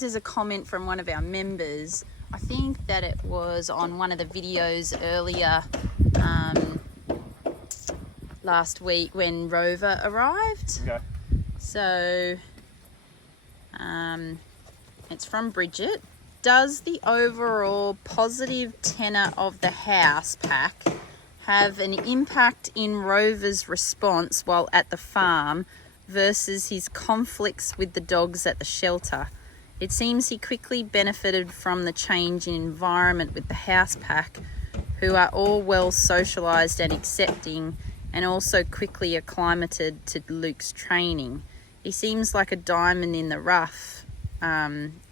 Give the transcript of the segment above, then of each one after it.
There's a comment from one of our members. I think that it was on one of the videos earlier last week when Rover arrived. Okay. So it's from Bridget. Does the overall positive tenor of the house pack have an impact in Rover's response while at the farm versus his conflicts with the dogs at the shelter? It seems he quickly benefited from the change in environment with the house pack, who are all well socialised and accepting, and also quickly acclimated to Luke's training. He seems like a diamond in the rough.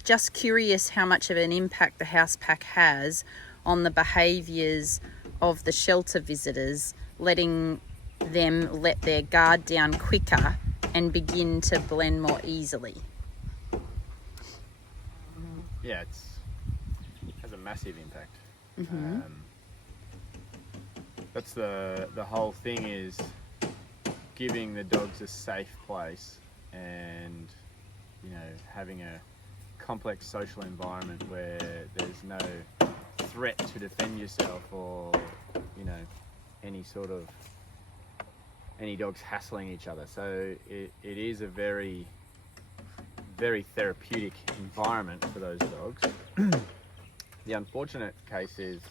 Just curious how much of an impact the house pack has on the behaviours of the shelter visitors, letting them let their guard down quicker and begin to blend more easily. Yeah, it has a massive impact. Mm-hmm. That's the whole thing, is giving the dogs a safe place, and having a complex social environment where there's no threat to defend yourself, or any dogs hassling each other. So it is a very, very therapeutic environment for those dogs. The unfortunate case is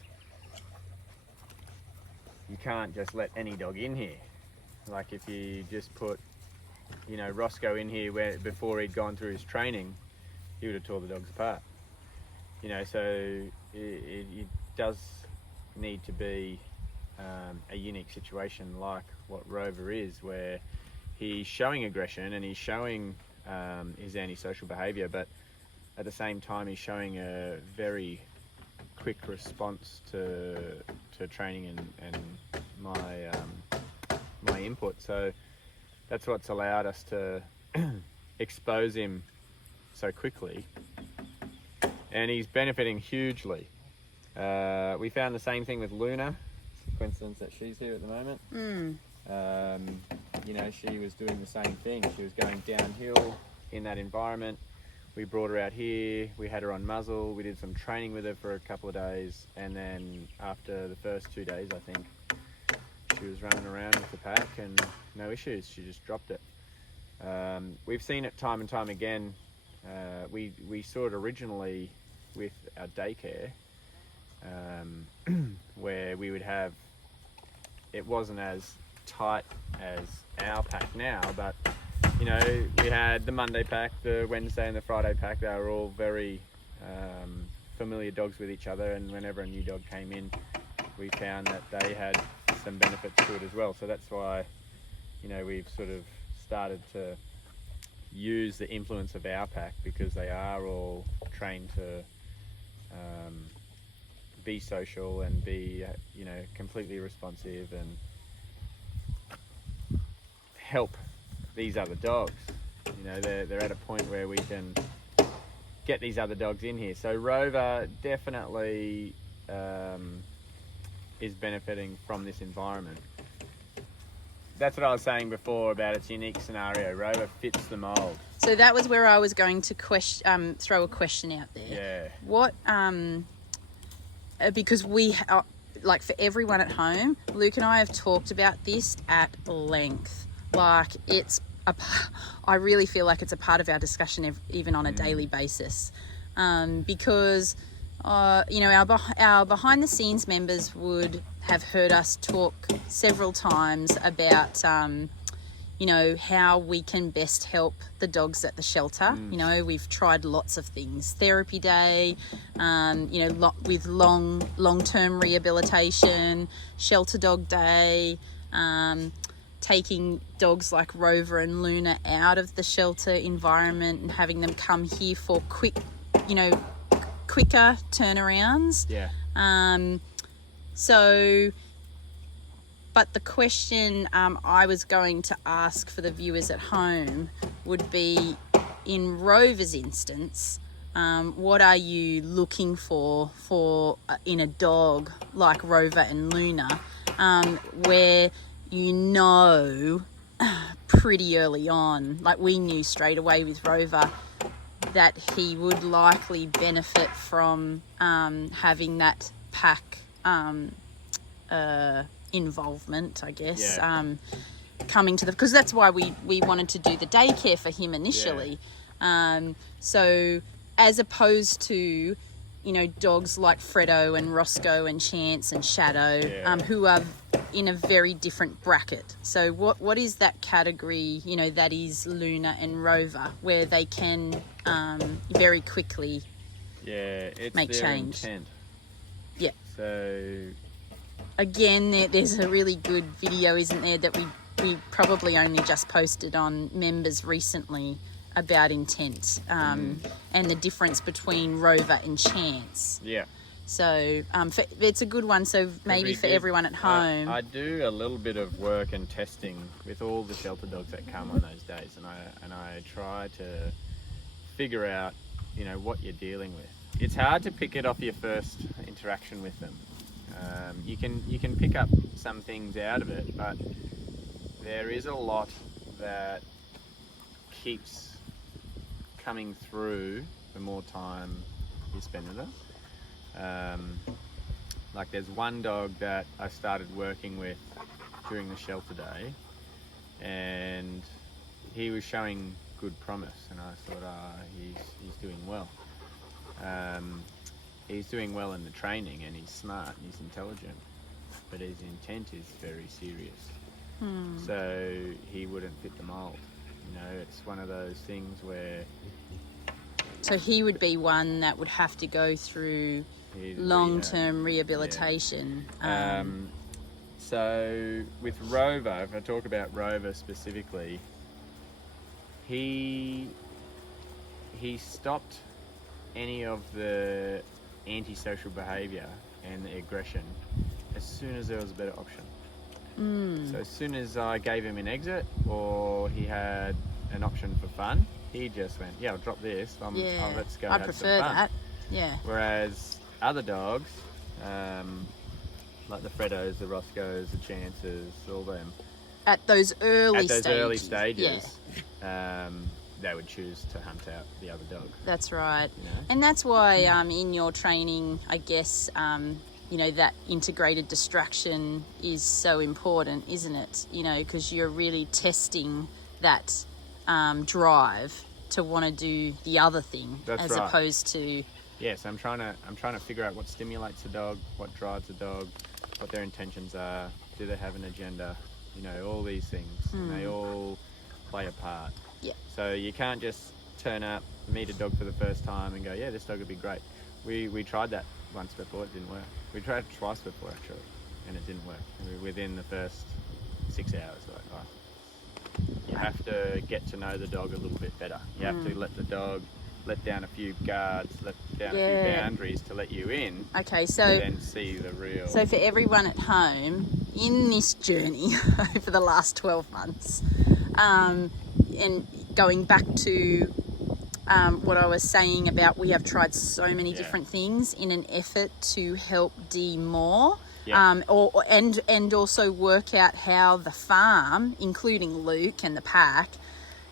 you can't just let any dog in here. Like if you just put Roscoe in here before he'd gone through his training, he would have tore the dogs apart. So it does need to be a unique situation like what Rover is, where he's showing aggression and he's showing his antisocial behaviour, but at the same time he's showing a very quick response to training and my input. So that's what's allowed us to expose him so quickly, and he's benefiting hugely. We found the same thing with Luna. It's a coincidence that she's here at the moment. She was doing the same thing. She was going downhill in that environment. We brought her out here, we had her on muzzle, we did some training with her for a couple of days, and then after the first 2 days, I think, she was running around with the pack and no issues. She just dropped it. We've seen it time and time again. We saw it originally with our daycare, where we would have, it wasn't as tight as our pack now, but we had the Monday pack, the Wednesday and the Friday pack. They were all very familiar dogs with each other, and whenever a new dog came in, we found that they had some benefits to it as well. So that's why we've sort of started to use the influence of our pack, because they are all trained to be social and be completely responsive and help these other dogs. They're at a point where we can get these other dogs in here. So Rover definitely is benefiting from this environment. That's what I was saying before about its unique scenario. Rover fits the mold. So that was where I was going to throw a question out there. Yeah. What, because we, like for everyone at home, Luke and I have talked about this at length. Like I really feel like it's a part of our discussion even on a daily basis, because our behind the scenes members would have heard us talk several times about how we can best help the dogs at the shelter. We've tried lots of things: therapy day, with long-term rehabilitation, shelter dog day, taking dogs like Rover and Luna out of the shelter environment and having them come here for quicker turnarounds. Yeah. But the question I was going to ask for the viewers at home would be, in Rover's instance, what are you looking for in a dog like Rover and Luna, where pretty early on, like we knew straight away with Rover, that he would likely benefit from having that pack involvement, I guess. Yeah. Coming to because that's why we wanted to do the daycare for him initially. So as opposed to, dogs like Fredo and Roscoe and Chance and Shadow, who are in a very different bracket. So what is that category, that is Luna and Rover, where they can very quickly it's make their change. Intent. Yeah. So again, there's a really good video, isn't there, that we probably only just posted on members recently about intent and the difference between Rover and Chance. Yeah. So it's a good one. So maybe for everyone at home. I do a little bit of work and testing with all the shelter dogs that come on those days, and I try to figure out, what you're dealing with. It's hard to pick it off your first interaction with them. You can pick up some things out of it, but there is a lot that keeps coming through the more time you spend with them. Like there's one dog that I started working with during the shelter day, and he was showing good promise, and I thought, he's doing well. He's doing well in the training, and he's smart and he's intelligent, but his intent is very serious. So he wouldn't fit the mold. It's one of those things where... So he would be one that would have to go through long-term rehabilitation. So with Rover, if I talk about Rover specifically, he stopped any of the antisocial behaviour and the aggression as soon as there was a better option. So as soon as I gave him an exit or he had an option for fun, he just went, I'll drop this, let's go I have prefer some fun. that. Yeah. Whereas other dogs, like the Fredos, the Roscoes, the Chances, all them, at those early stages, they would choose to hunt out the other dog. That's right. And that's why in your training, I guess, that integrated distraction is so important, isn't it? Because you're really testing that drive to want to do the other thing. That's right. Opposed to... Yes, I'm trying to figure out what stimulates the dog, what drives the dog, what their intentions are, do they have an agenda, all these things. And they all play a part. Yeah. So you can't just turn up, meet a dog for the first time and go, this dog would be great. We tried that once before, it didn't work. We tried it twice before actually, and it didn't work. Within the first 6 hours, you have to get to know the dog a little bit better. You have to let the dog let down a few guards, let down a few boundaries to let you in. Okay, so then see the real... So for everyone at home, in this journey over the last 12 months, and going back to what I was saying about we have tried so many different things in an effort to help Dee more, and also work out how the farm, including Luke and the pack,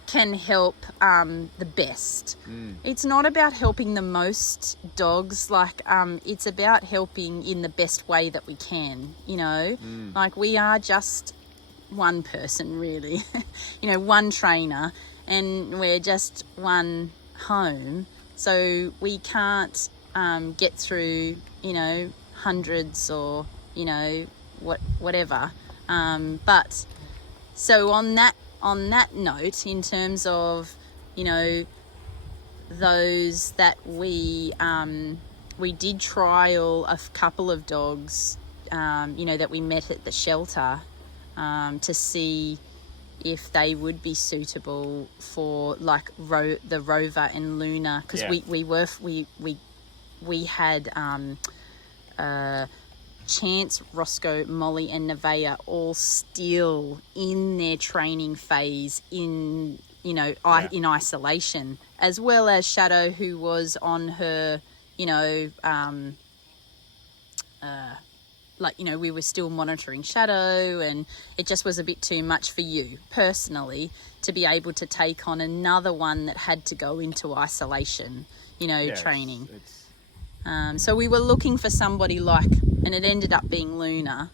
can help the best. It's not about helping the most dogs, it's about helping in the best way that we can, like we are just one person really, one trainer, and we're just one home, so we can't get through hundreds or whatever, but so on that note, in terms of those that we did trial a couple of dogs that we met at the shelter to see if they would be suitable for like the Rover and Luna, because we had Chance, Roscoe, Molly and Nevaeh all still in their training phase in isolation, as well as Shadow, who was on her like, you know, we were still monitoring shadow, and it just was a bit too much for you personally to be able to take on another one that had to go into isolation, you know, training. So we were looking for somebody like, and it ended up being Luna.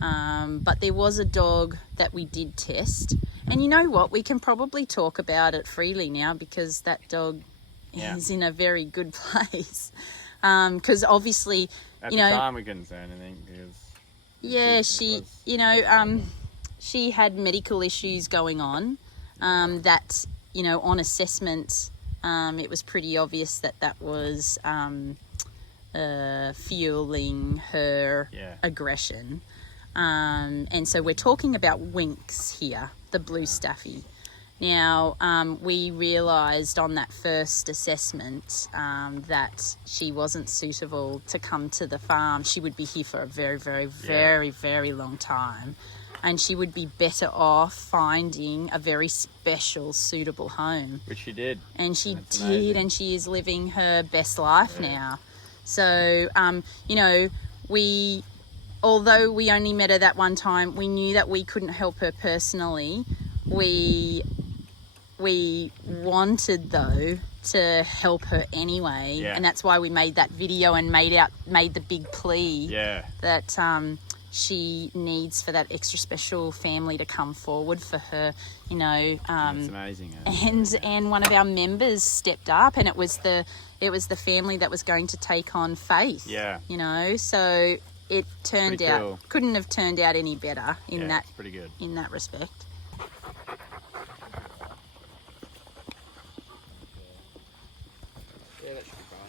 But there was a dog that we did test, and you know what, we can probably talk about it freely now because that dog is in a very good place. Because obviously, at you the know, time we couldn't say anything because she had medical issues going on, that, you know, on assessment, it was pretty obvious that was fueling her aggression. And so we're talking about Winks here, the blue staffy. Now, we realised on that first assessment that she wasn't suitable to come to the farm. She would be here for a very, very, very, very long time. And she would be better off finding a very special, suitable home. which she did. And she That's did, amazing. and she is living her best life now. So, you know, although we only met her that one time, we knew that we couldn't help her personally. We wanted, though, to help her anyway, and that's why we made that video and made the big plea that she needs for that extra special family to come forward for her, you know. It's amazing. And one of our members stepped up, and it was the family that was going to take on Faith. You know, so it turned out couldn't have turned out any better in that. It's pretty good in that respect. Yeah, that should be fine.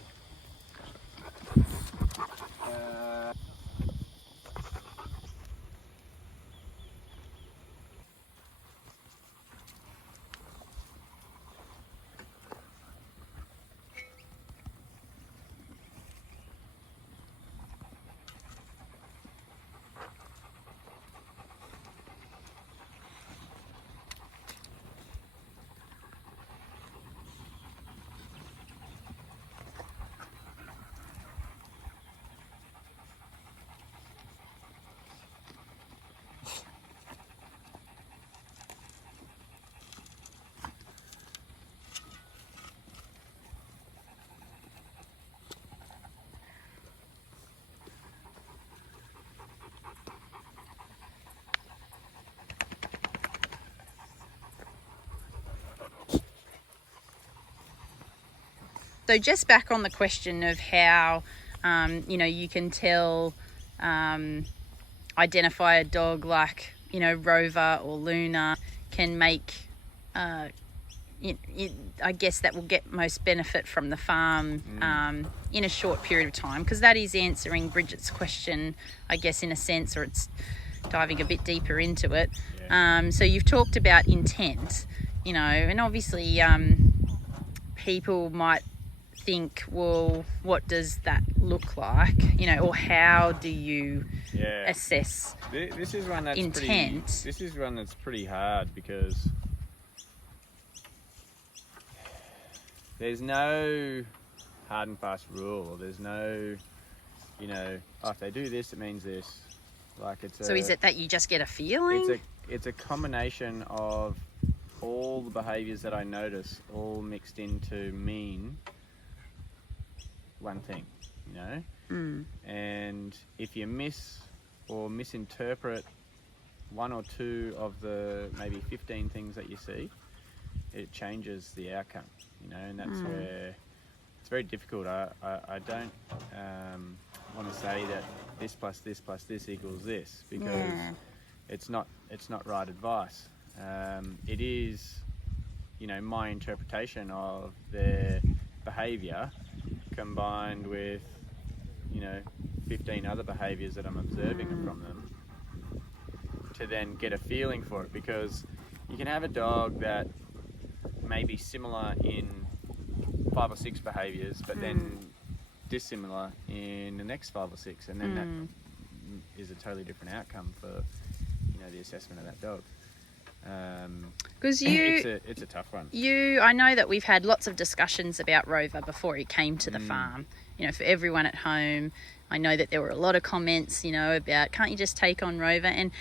So just back on the question of how, you know, you can tell, identify a dog like, you know, Rover or Luna can make, I guess that will get most benefit from the farm in a short period of time, because that is answering Bridget's question, I guess, in a sense, or it's diving a bit deeper into it. So you've talked about intent, you know, and obviously people might think, well, what does that look like, you know, or how do you assess this is one that's intent? This is one that's pretty hard because there's no hard and fast rule. There's no, you know, if they do this, it means this. Like So is it that you just get a feeling? It's a combination of all the behaviours that I notice all mixed into mean one thing, you know. And if you miss or misinterpret one or two of the maybe 15 things that you see, it changes the outcome, you know. And that's where it's very difficult. I don't want to say that this plus this plus this equals this, because it's not right advice. It is, you know, my interpretation of their behaviour combined with, you know, 15 other behaviours that I'm observing from them to then get a feeling for it. Because you can have a dog that may be similar in 5 or 6 behaviours, but then dissimilar in the next 5 or 6, and then that is a totally different outcome for, you know, the assessment of that dog. Because it's a tough one. I know that we've had lots of discussions about Rover before he came to the farm. You know, for everyone at home, I know that there were a lot of comments, you know, about can't you just take on Rover, and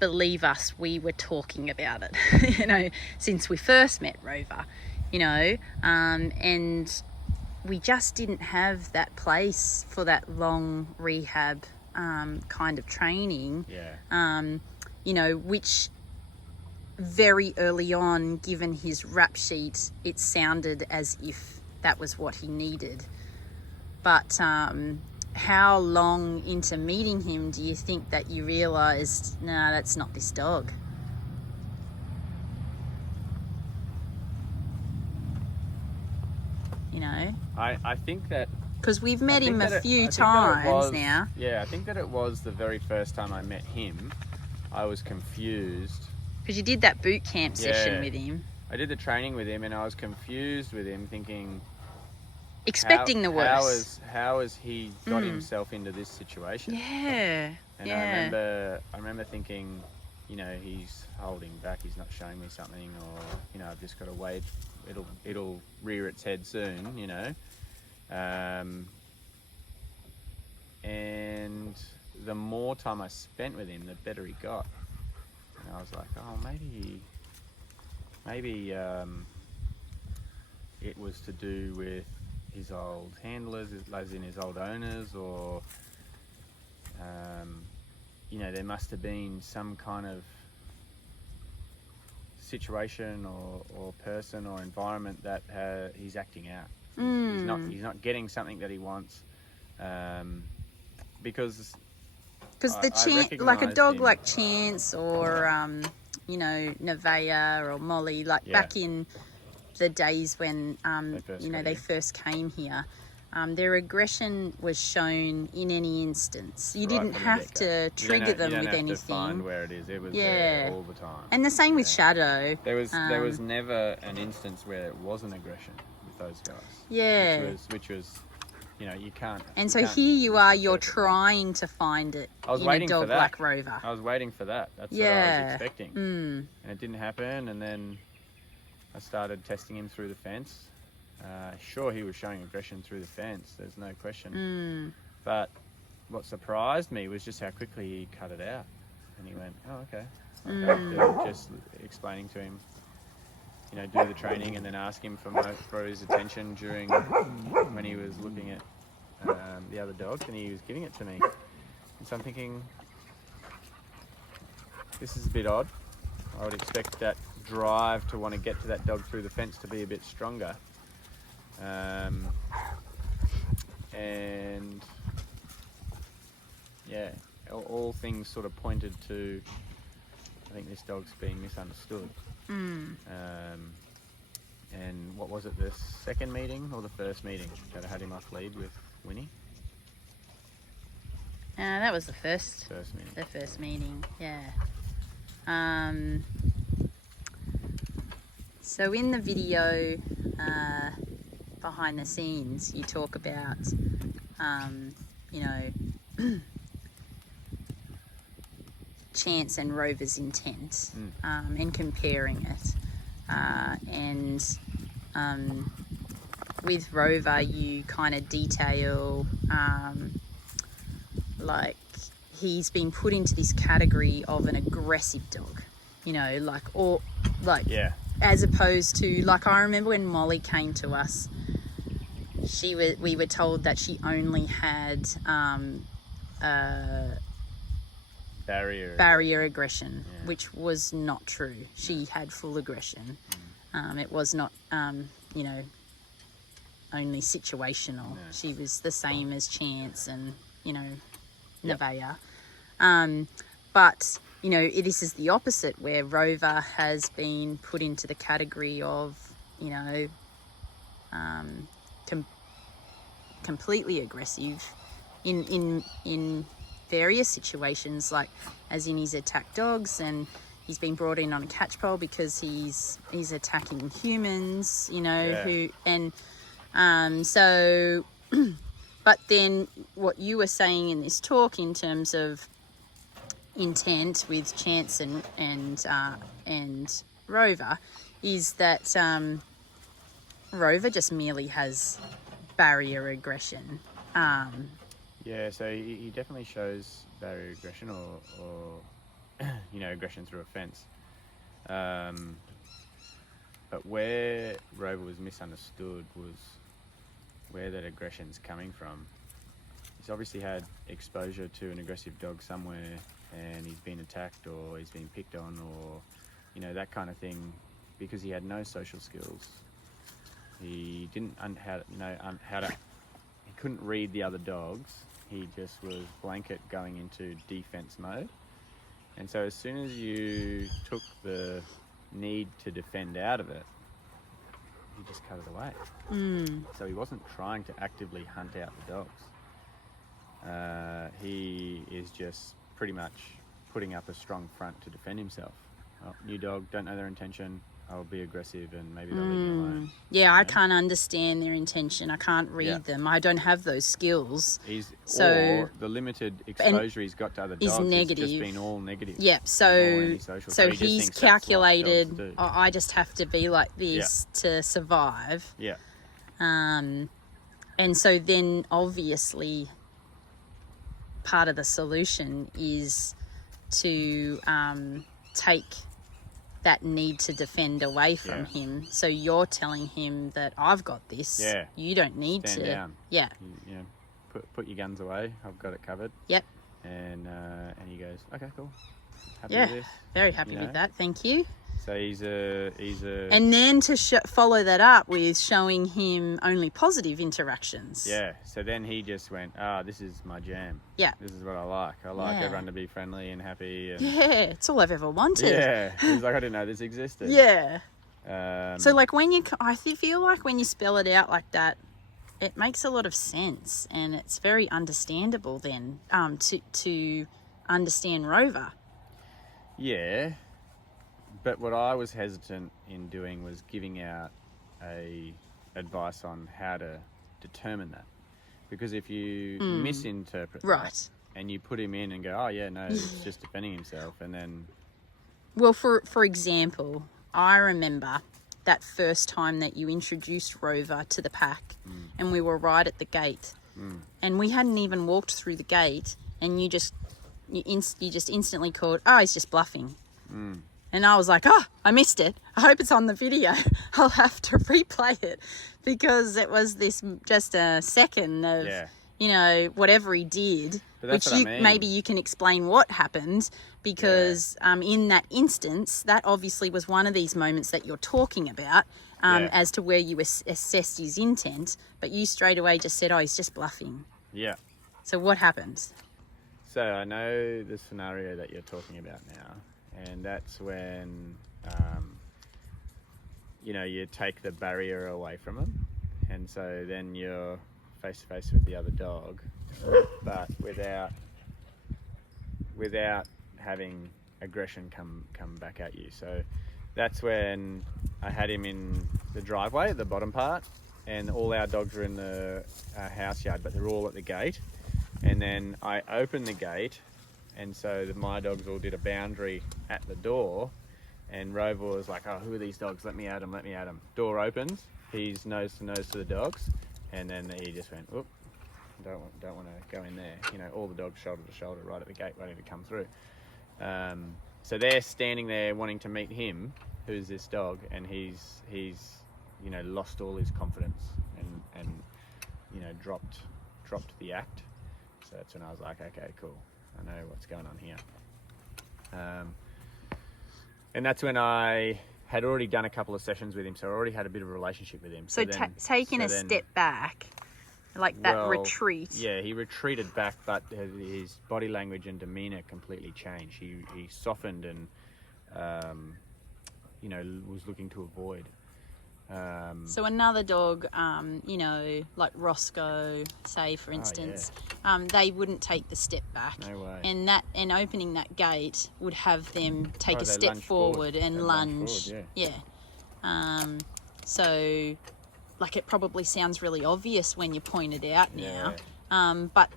believe us, we were talking about it, you know, since we first met Rover, you know, and we just didn't have that place for that long rehab kind of training. You know, which very early on, given his rap sheet, it sounded as if that was what he needed. But how long into meeting him do you think that you realised, no, that's not this dog? You know? I think that... Because we've met him a few times now. Yeah, I think that it was the very first time I met him, I was confused. Because you did that boot camp session with him. I did the training with him and I was confused with him, thinking... Expecting the worst. How has he got himself into this situation? Yeah. And I remember thinking, you know, he's holding back, he's not showing me something, or, you know, I've just got to wait. It'll rear its head soon, you know. And the more time I spent with him, the better he got. And I was like, oh, maybe it was to do with his old handlers, as in his old owners, or you know, there must have been some kind of situation or person or environment that he's acting out. He's not getting something that he wants, because like a dog like Chance or you know, Nevaeh or Molly, like back in the days when you know, they first came here, their aggression was shown in any instance. You didn't have to trigger them with anything. You don't have to find where it is. It was there all the time. And the same with Shadow. There was never an instance where it wasn't aggression with those guys. Yeah. Which was, you know, you can't. And so here you are, you're trying to find it in a dog like Rover. I was waiting for that. That's what I was expecting. And it didn't happen, and then I started testing him through the fence. Sure, he was showing aggression through the fence, there's no question. But what surprised me was just how quickly he cut it out. And he went, oh, okay. Just explaining to him, you know, do the training and then ask him for his attention during when he was looking at the other dogs, and he was giving it to me. And so I'm thinking, this is a bit odd. I would expect that drive to want to get to that dog through the fence to be a bit stronger. And yeah, all things sort of pointed to, I think this dog's being misunderstood. And what was it, the second meeting or the first meeting that I had him off lead with Winnie? That was the first meeting. The first meeting, yeah. So in the video, behind the scenes, you talk about, you know, Chance and Rover's intent, and comparing it. And with Rover, you kind of detail, like, he's been put into this category of an aggressive dog, you know, as opposed to, like, I remember when Molly came to us, we were told that she only had barrier aggression, which was not true. She had full aggression. It was not, you know, only situational. She was the same as Chance and, you know, Nevaeh. But, you know, this is the opposite, where Rover has been put into the category of, you know, completely aggressive in various situations, like as in he's attacked dogs, and he's been brought in on a catch pole because he's attacking humans, you know, so but then what you were saying in this talk in terms of intent with Chance and Rover is that Rover just merely has barrier aggression. Yeah, so he definitely shows barrier aggression or you know, aggression through a fence. But where Rover was misunderstood was where that aggression's coming from. He's obviously had exposure to an aggressive dog somewhere, and he's been attacked or he's been picked on, or you know, that kind of thing, because he had no social skills. He didn't he couldn't read the other dogs. He just was blanket going into defense mode. And so as soon as you took the need to defend out of it, he just cut it away. So he wasn't trying to actively hunt out the dogs. He is just pretty much putting up a strong front to defend himself. Oh, new dog, don't know their intention, I'll be aggressive and maybe they'll leave me alone. Yeah, I can't understand their intention. I can't read them. I don't have those skills. Or the limited exposure he's got to other dogs negative. It's just been all negative. Yep, so he's calculated, I just have to be like this to survive. Yeah. And so then obviously part of the solution is to take that need to defend away from him. So you're telling him that I've got this. Yeah. You don't need Stand to. Down. Yeah. You know, put your guns away. I've got it covered. Yep. And he goes, okay, cool. Happy Yeah. with this. Very happy with that. Thank you. So he's a. And then to follow that up with showing him only positive interactions. Yeah. So then he just went, this is my jam. Yeah. This is what I like. I like everyone to be friendly and happy. And yeah, it's all I've ever wanted. Yeah. He's like, I didn't know this existed. Yeah. So like I feel like when you spell it out like that, it makes a lot of sense, and it's very understandable then to understand Rover. Yeah. But what I was hesitant in doing was giving out advice on how to determine that. Because if you misinterpret that and you put him in and go, oh yeah, no, it's just defending himself, and then... Well, for example, I remember that first time that you introduced Rover to the pack and we were right at the gate and we hadn't even walked through the gate, and you just instantly called, oh, he's just bluffing. And I was like, oh, I missed it. I hope it's on the video. I'll have to replay it, because it was just a second of, you know, whatever he did, which maybe you can explain what happened, because in that instance, that obviously was one of these moments that you're talking about as to where you assessed his intent, but you straight away just said, oh, he's just bluffing. Yeah. So what happened? So I know the scenario that you're talking about now. And that's when, you know, you take the barrier away from them. And so then you're face to face with the other dog, but without having aggression come back at you. So that's when I had him in the driveway, the bottom part, and all our dogs are in the house yard, but they're all at the gate. And then I opened the gate, and so my dogs all did a boundary at the door, and Rover was like, oh, who are these dogs? Let me at them. Door opens, he's nose to nose to the dogs, and then he just went, oop, don't want to go in there. You know, all the dogs shoulder to shoulder right at the gate waiting to come through. So they're standing there wanting to meet him, who's this dog, and he's you know, lost all his confidence and you know, dropped the act. So that's when I was like, okay, cool. I know what's going on here. And that's when I had already done a couple of sessions with him, so I already had a bit of a relationship with him. So taking a step back, like that retreat. Yeah, he retreated back, but his body language and demeanour completely changed. He softened and, you know, was looking to avoid. So another dog, you know, like Roscoe, say for instance, they wouldn't take the step back. No way. And opening that gate would have them take a step forward and lunge. So, like, it probably sounds really obvious when you point it out now. But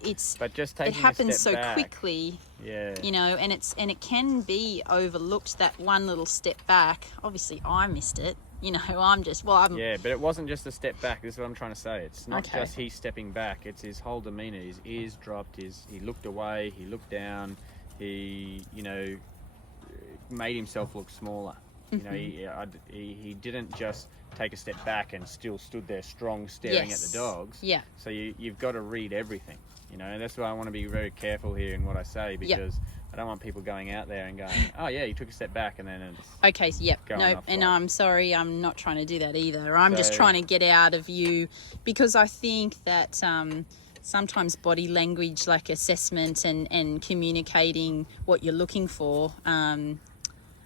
just it happens so quickly. You know, and it can be overlooked, that one little step back. Obviously I missed it. you know, I'm just, well, I'm... Yeah, but it wasn't just a step back. This is what I'm trying to say. It's not Okay. just he stepping back. It's his whole demeanour. His ears dropped. He looked away. He looked down. He, you know, made himself look smaller. You know, he didn't just take a step back and still stood there strong, staring at the dogs. Yeah. So you've got to read everything. You know, and that's why I want to be very careful here in what I say, because I don't want people going out there and going, oh yeah, he took a step back, and then it's okay. So, yep. going No, off and like- I'm sorry, I'm not trying to do that either. I'm just trying to get out of you, because I think that sometimes body language, like assessment and communicating what you're looking for,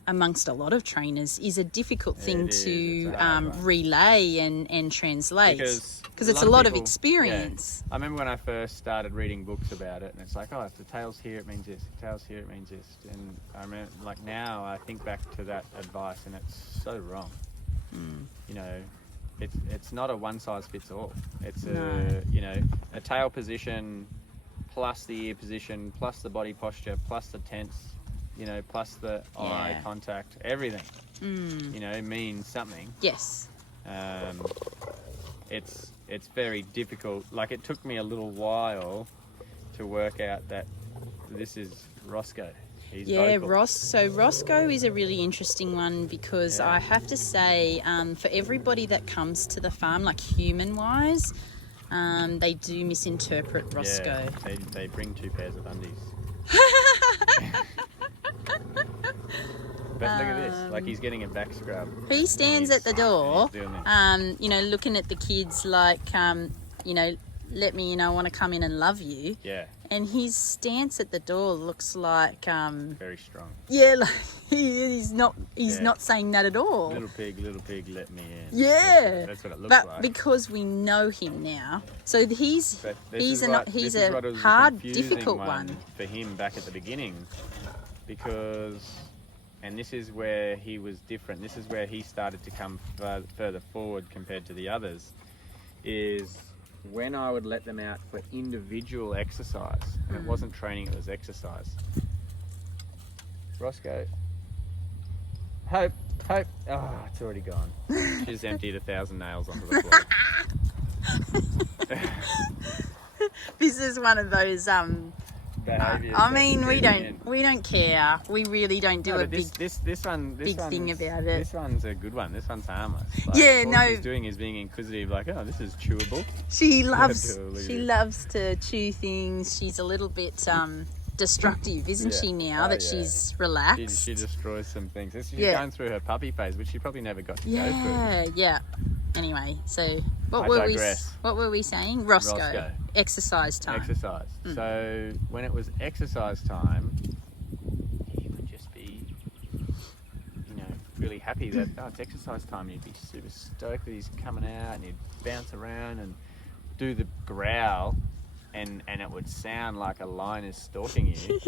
amongst a lot of trainers, is a difficult thing to relay and translate, because it's a lot of experience. Yeah. I remember when I first started reading books about it, and it's like, oh, if the tail's here, it means this. If the tail's here, it means this. And I remember, like, now I think back to that advice, and it's so wrong. You know, it's not a one size fits all. It's a tail position plus the ear position plus the body posture plus the tense, you know, plus the eye contact, everything, you know, means something. Yes. It's very difficult. Like, it took me a little while to work out that this is Roscoe. He's vocal. So Roscoe is a really interesting one, because I have to say, for everybody that comes to the farm, like human-wise, they do misinterpret Roscoe. Yeah, they bring 2 pairs of undies. But look at this, like, he's getting a back scrub. He stands at the door, He's doing this. you know, looking at the kids like, you know, let me, you know, I want to come in and love you. Yeah, And his stance at the door looks like, very strong. yeah, like he's not saying that at all. Little pig, let me in. Yeah, That's what it looks but like. because we know him now, so he's But he's this is a what was hard, confusing difficult one. for him back at the beginning, because, and this is where he was different. This is where he started to come further forward compared to the others. Is when I would let them out for individual exercise, and it wasn't training, it was exercise. Roscoe, Hope, oh, it's already gone. She just emptied 1,000 nails onto the floor. This is one of those Behaviours I that mean, we get in. don't care. We really don't do a big this big thing one's- about it. This one's a good one. This one's harmless. Like, Yeah, all no. she's doing is being inquisitive, like, oh, this is chewable. She loves Totally. loves to chew things. She's a little bit destructive, isn't Yeah. she, now Oh, that yeah. she's relaxed? She destroys some things. She's Yeah. going through her puppy phase, which she probably never got to go through. Yeah. Anyway, so I what digress. were we saying? Roscoe. Roscoe. Exercise time. Exercise. So when it was exercise time, he would just be, you know, really happy that, oh, it's exercise time. He'd be super stoked that he's coming out, and he'd bounce around and do the growl, and it would sound like a lion is stalking you.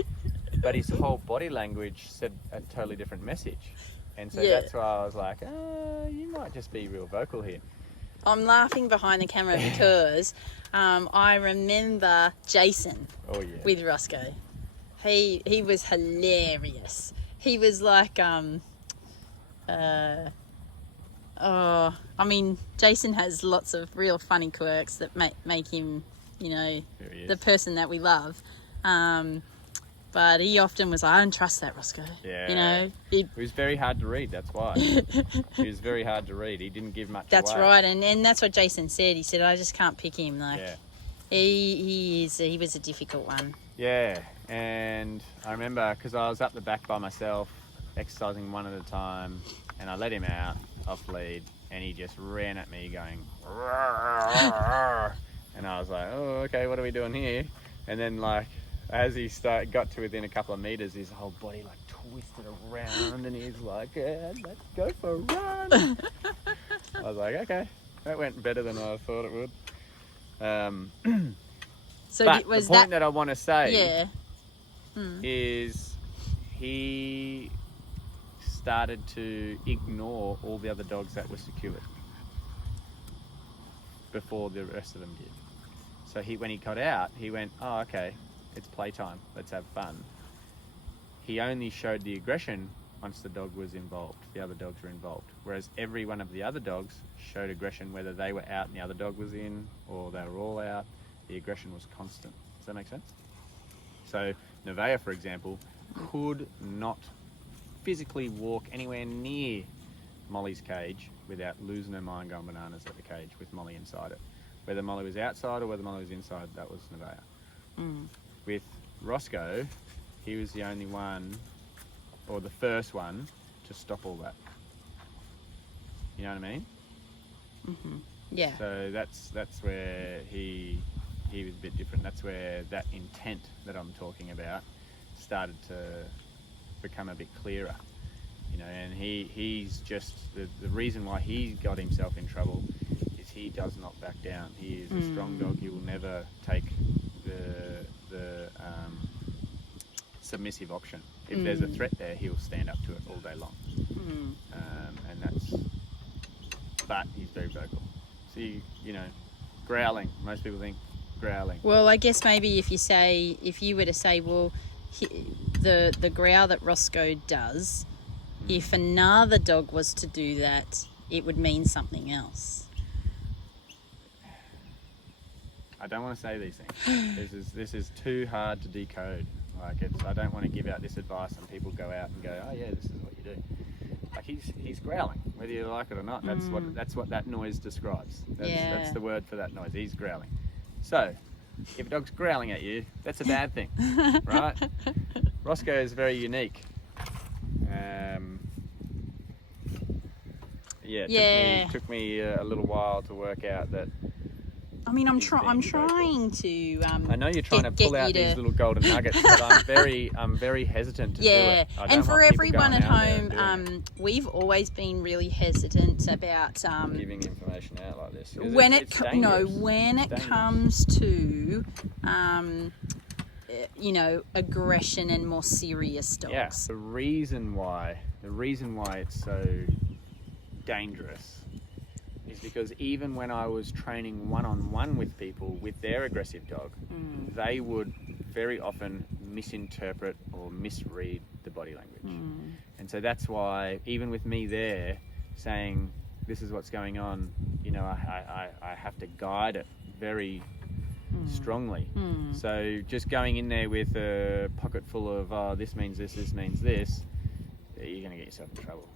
But his whole body language said a totally different message. And so Yeah. that's why I was like, oh, you might just be real vocal here. I'm laughing behind the camera because I remember Jason Oh, yeah. with Roscoe. He was hilarious. He was like I mean, Jason has lots of real funny quirks that make him, you know, There he is. the person that we love. But he often was like, I don't trust that Roscoe. Yeah. You know, It was very hard to read, that's why. He was very hard to read. He didn't give much that's away. right. And that's what Jason said. He said, I just can't pick him. Like, Yeah. he was a difficult one. Yeah, and I remember because I was up the back by myself, exercising one at a time, and I let him out off lead, and he just ran at me going, "Rawr." And I was like, oh, okay, what are we doing here? And then, like, as he got to within a couple of meters, his whole body like twisted around, and he's like, yeah, let's go for a run. I was like, okay, that went better than I thought it would. So But was the point that that I want to say yeah. is he started to ignore all the other dogs that were secured before the rest of them did. So when he got out, he went, oh, okay, it's playtime, let's have fun. He only showed the aggression once the dog was involved, the other dogs were involved. Whereas every one of the other dogs showed aggression, whether they were out and the other dog was in, or they were all out, the aggression was constant. Does that make sense? So Nevaeh, for example, could not physically walk anywhere near Molly's cage without losing her mind going bananas at the cage with Molly inside it. Whether Molly was outside or whether Molly was inside, that was Nevaeh. With Roscoe, he was the only one, or the first one, to stop all that. You know what I mean? Yeah. So that's where he was a bit different. That's where that intent that I'm talking about started to become a bit clearer. You know, and he's just the reason why he got himself in trouble is he does not back down. He is a strong dog. He will never take the submissive option. If there's a threat there, he'll stand up to it all day long. But he's very vocal. So you know, growling. Most people think growling. Well, I guess maybe if you were to say, well, the growl that Roscoe does, if another dog was to do that, it would mean something else. I don't want to say these things. This is too hard to decode. Like I don't want to give out this advice and people go out and go, oh yeah, this is what you do. Like he's growling, whether you like it or not. That's what that noise describes. That's the word for that noise. He's growling. So if a dog's growling at you, that's a bad thing, right? Roscoe is very unique. It took me a little while to work out that. I mean, I'm trying to. I know you're trying to pull out these little golden nuggets, but I'm very hesitant to do it. And for everyone at home, we've always been really hestant about giving information out like this. When it comes to aggression and more serious dogs. Yeah. The reason why it's so dangerous is because even when I was training one-on-one with people with their aggressive dog, they would very often misinterpret or misread the body language. And so that's why even with me there saying this is what's going on, you know, I have to guide it very strongly. So just going in there with a pocket full of this means this means this, you're going to get yourself in trouble.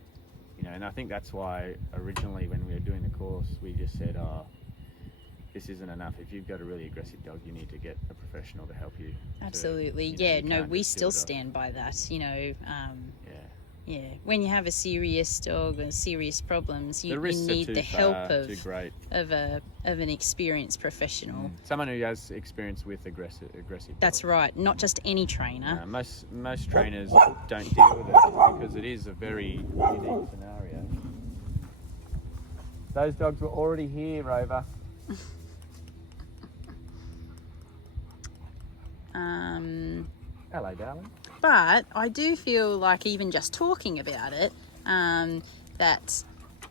You know, and I think that's why originally when we were doing the course, we just said, this isn't enough. If you've got a really aggressive dog, you need to get a professional to help you. Absolutely. We still stand by that, you know. When you have a serious dog or serious problems, you need the help of an experienced professional. Someone who has experience with aggressive That's dogs. Right, not just any trainer. Most trainers don't deal with it because it is a very unique scenario. Those dogs were already here, Rover. Hello, darling. But I do feel like even just talking about it, that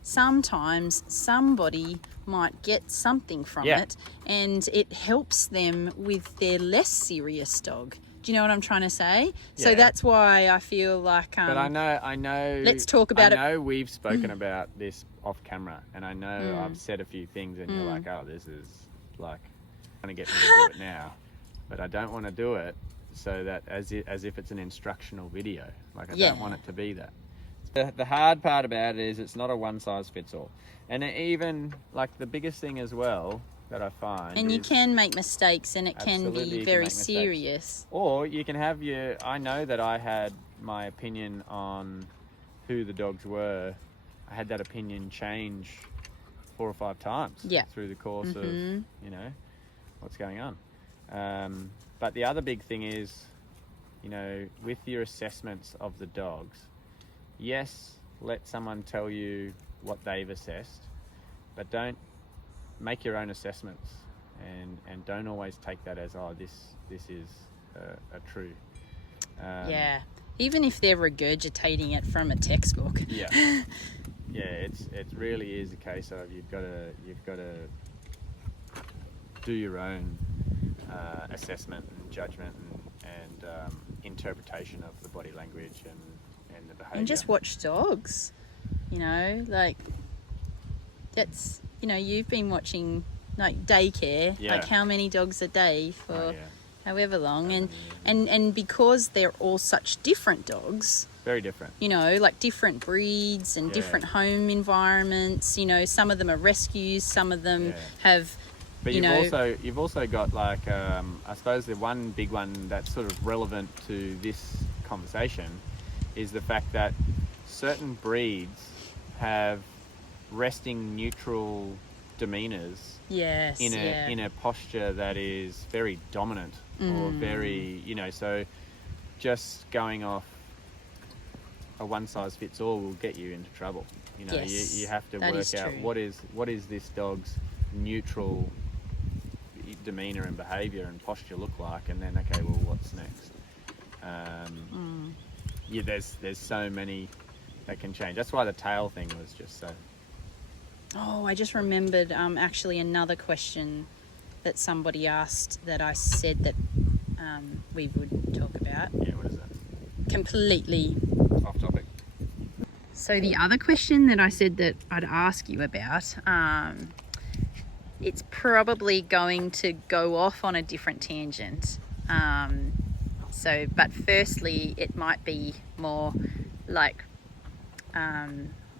sometimes somebody might get something from it and it helps them with their less serious dog. Do you know what I'm trying to say? Yeah. So that's why I feel like... but I know... Let's talk about it. I know we've spoken about this off camera and I know I've said a few things and you're like, oh, this is like trying to get me to do it now. But I don't want to do it so that as if it's an instructional video. Like I don't want it to be that. The hard part about it is it's not a one size fits all. And even like the biggest thing as well that I find and you can make mistakes and it can be very serious. Or you can have I know that I had my opinion on who the dogs were. I had that opinion change 4 or 5 times through the course of, you know, what's going on. But the other big thing is, you know, with your assessments of the dogs, yes, let someone tell you what they've assessed, but don't make your own assessments and don't always take that as, oh, this is a true. Even if they're regurgitating it from a textbook. It really is a case of you've got to do your own assessment and judgment and interpretation of the body language and the behaviour. And just watch dogs, you know, like that's, you know, you've been watching like daycare, like how many dogs a day for however long, and because they're all such different dogs, very different, you know, like different breeds and different home environments, you know, some of them are rescues, some of them have, but you've also got like I suppose the one big one that's sort of relevant to this conversation is the fact that certain breeds have resting neutral demeanors in a posture that is very dominant or very, you know, so just going off a one size fits all will get you into trouble. You know, you have to work out what is this dog's neutral demeanor and behavior and posture look like, and then okay, well, what's next? Yeah, there's so many that can change. That's why the tail thing was just so. Oh, I just remembered actually another question that somebody asked that I said that we would talk about. Yeah, what is that? Completely off topic. So the other question that I said that I'd ask you about, it's probably going to go off on a different tangent. But firstly, it might be more like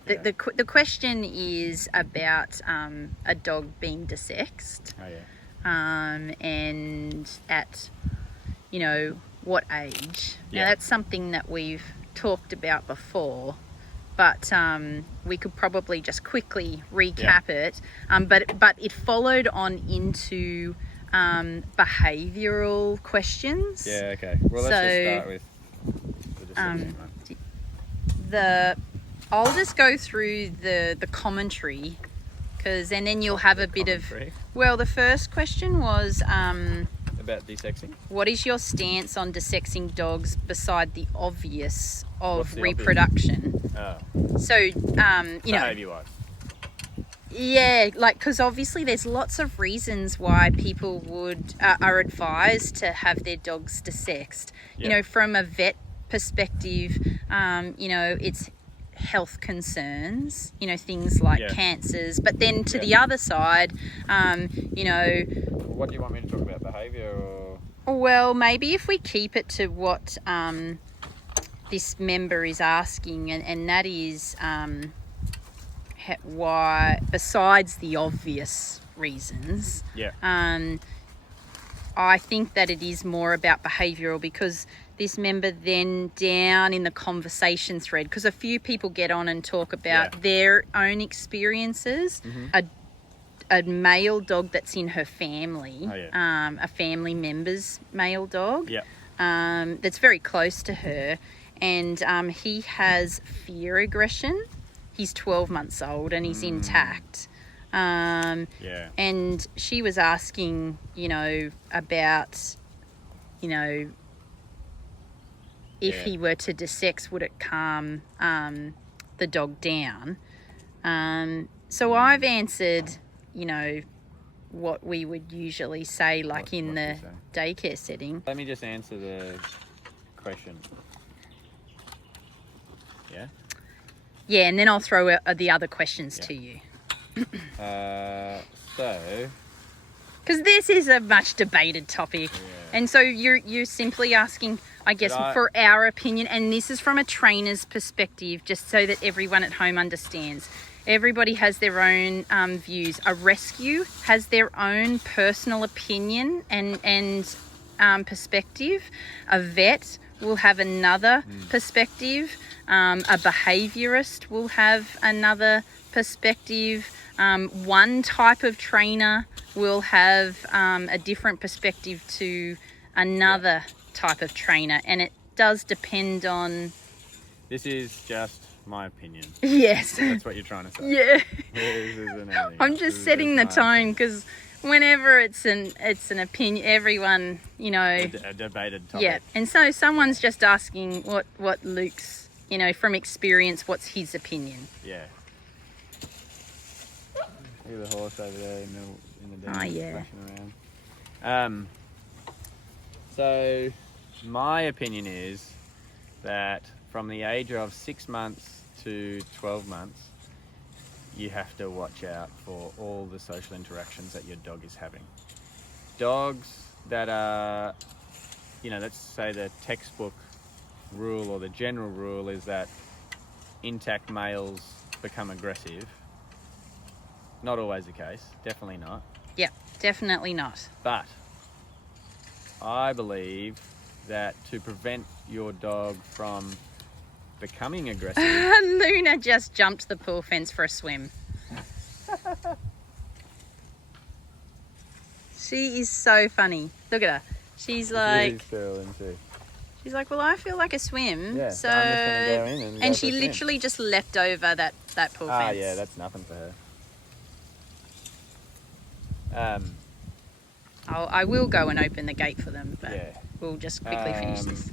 the question is about a dog being desexed. Oh yeah. And at, you know, what age? Yeah. Now that's something that we've talked about before, but we could probably just quickly recap it. But it followed on into behavioural questions. Yeah. Okay. Well, let's just start with the desexing one. I'll just go through the commentary, and then you'll have a bit of. Well, the first question was about desexing. What is your stance on desexing dogs beside the obvious of the reproduction? Obvious? So, you know, behaviour-wise. Yeah, like, because obviously there's lots of reasons why people are advised to have their dogs desexed. Yep. You know, from a vet perspective, you know, it's health concerns, you know, things like cancers. But then to the other side, you know... What do you want me to talk about, behaviour or...? Well, maybe if we keep it to what this member is asking, and that is... why, besides the obvious reasons, I think that it is more about behavioural, because this member then down in the conversation thread, because a few people get on and talk about their own experiences, a male dog that's in her family, a family member's male dog, that's very close to her, and he has fear aggression. He's 12 months old and he's intact. And she was asking, you know, about, you know, if he were to desex, would it calm the dog down? So I've answered, you know, what we would usually say, like in the daycare setting. Let me just answer the question. Yeah? Yeah, and then I'll throw the other questions to you. Because this is a much debated topic, and so you're simply asking, I guess, for our opinion, and this is from a trainer's perspective, just so that everyone at home understands. Everybody has their own views. A rescue has their own personal opinion and perspective. A vet will have another perspective. A behaviourist will have another perspective. One type of trainer will have a different perspective to another type of trainer, and it does depend on... This is just my opinion. Yes. That's what you're trying to say. Yeah. This isn't anything. I'm just setting the tone, because whenever it's an opinion, everyone, you know... A debated topic. Yeah, and so someone's just asking what Luke's, you know, from experience, what's his opinion? Yeah. Look at the horse over there in the den. Oh, yeah. Flashing around. So my opinion is that from the age of 6 months to 12 months, you have to watch out for all the social interactions that your dog is having. Dogs that are, let's say the textbook rule or the general rule is that intact males become aggressive. Not always the case, definitely not. Yep, definitely not. But I believe that to prevent your dog from becoming aggressive... Luna just jumped the pool fence for a swim. She is so funny. Look at her. She's like... She's like, well, I feel like a swim. Yeah, so I'm just going to go in and she literally just leapt over that pool fence. Ah, yeah, that's nothing for her. I will go and open the gate for them, but yeah. we'll just quickly finish this.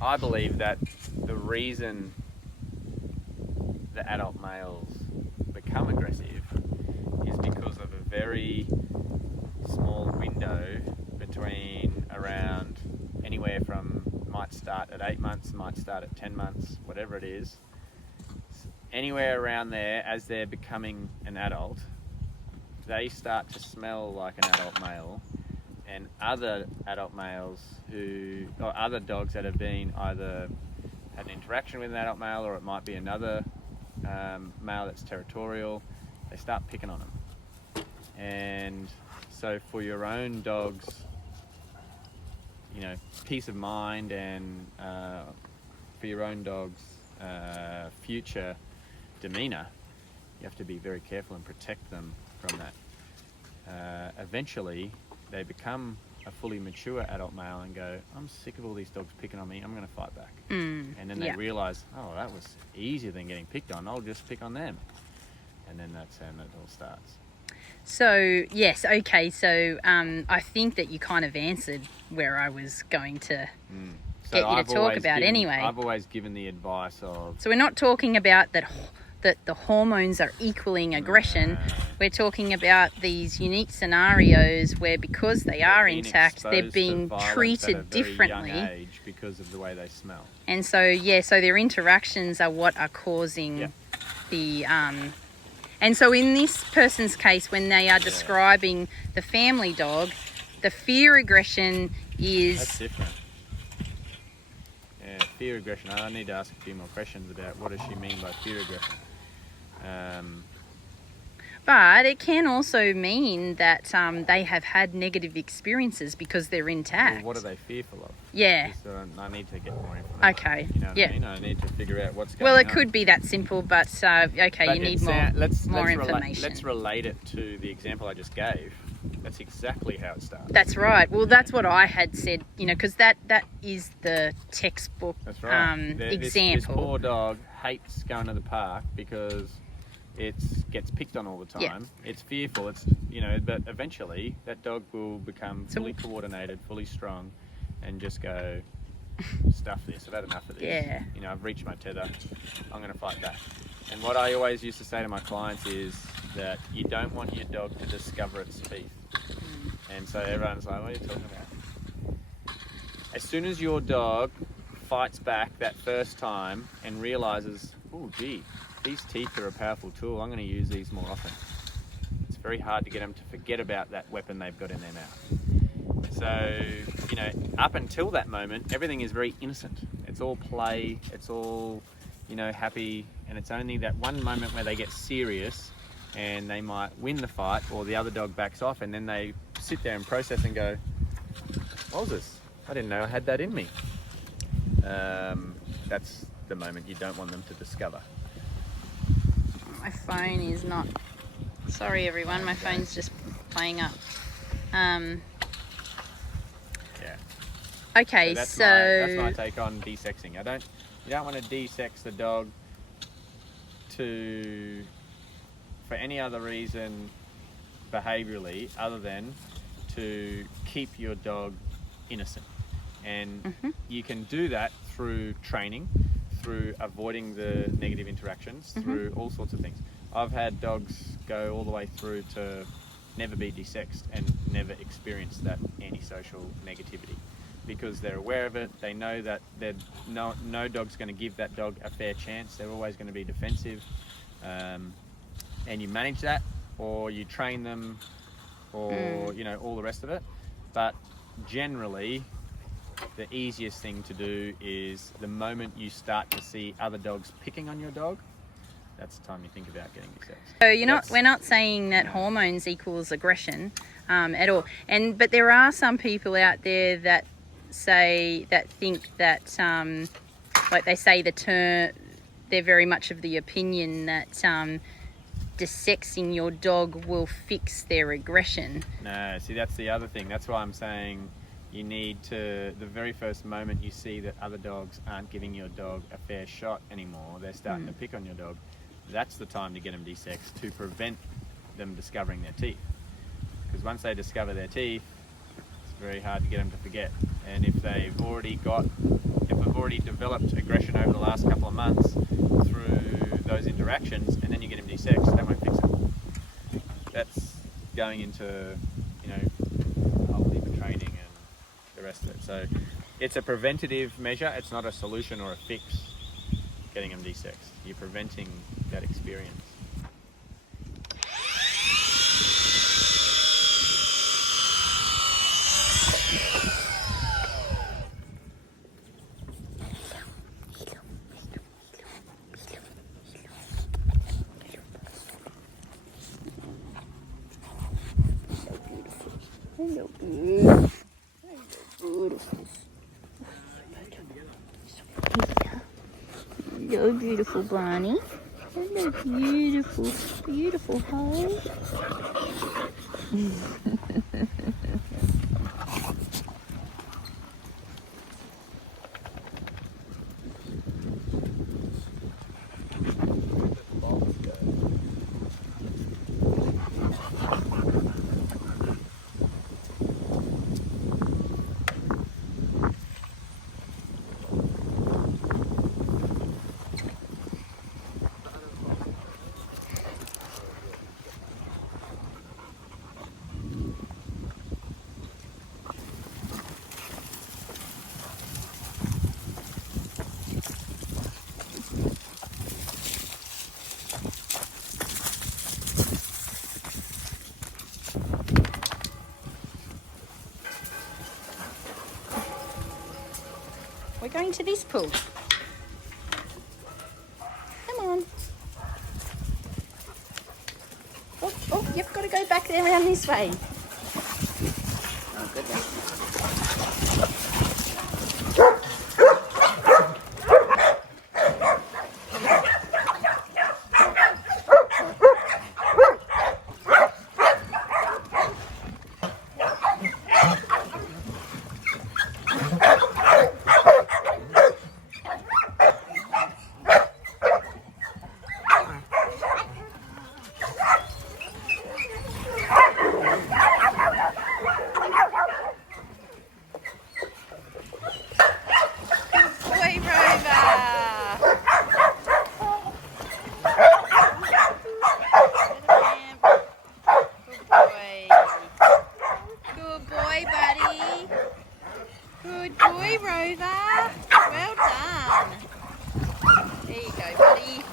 I believe that the reason the adult males become aggressive is because of a very small window between around anywhere from, might start at 8 months, might start at 10 months, whatever it is. Anywhere around there, as they're becoming an adult, they start to smell like an adult male, and other adult males or other dogs that have been either had an interaction with an adult male, or it might be another male that's territorial, they start picking on them. And so for your own dog's, peace of mind, and for your own dog's future demeanor, you have to be very careful and protect them from that. Eventually, they become a fully mature adult male and go, I'm sick of all these dogs picking on me, I'm going to fight back. And then they realise, oh, that was easier than getting picked on, I'll just pick on them. And then that's how it all starts. So, yes, okay, so I think that you kind of answered where I was going to get you to talk about anyway. I've always given the advice of... So we're not talking about that the hormones are equaling aggression. No. We're talking about these unique scenarios where, because they are intact, they're being treated differently. Young age because of the way they smell. And so, so their interactions are what are causing the... And so in this person's case, when they are describing the family dog, the fear aggression is... That's different. Yeah, fear aggression. I need to ask a few more questions about what does she mean by fear aggression. But it can also mean that they have had negative experiences because they're intact. Well, what are they fearful of? Yeah. I need to get more information. Okay. You know what I mean? I need to figure out what's going on. Well, it could be that simple, but you need more information. Let's relate it to the example I just gave. That's exactly how it starts. That's right. Well, that's what I had said, because that is the textbook example. This poor dog hates going to the park because it gets picked on all the time. Yeah. It's fearful. But eventually that dog will become fully coordinated, fully strong, and just go, stuff this. I've had enough of this. Yeah. I've reached my tether. I'm going to fight back. And what I always used to say to my clients is that you don't want your dog to discover its teeth. And so everyone's like, what are you talking about? As soon as your dog fights back that first time and realizes, oh, gee, these teeth are a powerful tool, I'm going to use these more often. It's very hard to get them to forget about that weapon they've got in their mouth. So, up until that moment, everything is very innocent. It's all play, it's all, happy, and it's only that one moment where they get serious and they might win the fight, or the other dog backs off, and then they sit there and process and go, what was this? I didn't know I had that in me. That's the moment you don't want them to discover. My phone is not... Sorry, everyone. My phone's just playing up. Yeah. Okay, so that's my take on desexing. You don't want to desex the dog for any other reason behaviourally other than to keep your dog innocent. And you can do that through training, through avoiding the negative interactions, through all sorts of things. I've had dogs go all the way through to never be desexed and never experience that antisocial negativity. because they're aware of it. They know that no dog's going to give that dog a fair chance. They're always going to be defensive, and you manage that, or you train them, or you know, all the rest of it. But generally, the easiest thing to do is the moment you start to see other dogs picking on your dog, that's the time you think about getting desexed. So we're not saying that hormones equals aggression at all. But there are some people out there that think that like they say the term, they're very much of the opinion that desexing your dog will fix their aggression. No, see, that's the other thing. That's why I'm saying you need to, the very first moment you see that other dogs aren't giving your dog a fair shot anymore, they're starting to pick on your dog, that's the time to get them desexed, to prevent them discovering their teeth. Because once they discover their teeth, it's very hard to get them to forget. And if they've already developed aggression over the last couple of months through those interactions, and then you get them desexed, that won't fix it. That's going into, you know, whole heap of training and the rest of it. So it's a preventative measure. It's not a solution or a fix, getting them desexed. You're preventing that experience. Hello, beautiful. Hello, beautiful Bonnie. Hello, beautiful, beautiful hole. We're going to this pool. Come on. Oh, you've got to go back there around this way. Oh, goodness. Good boy, Rover. Well done. There you go, buddy.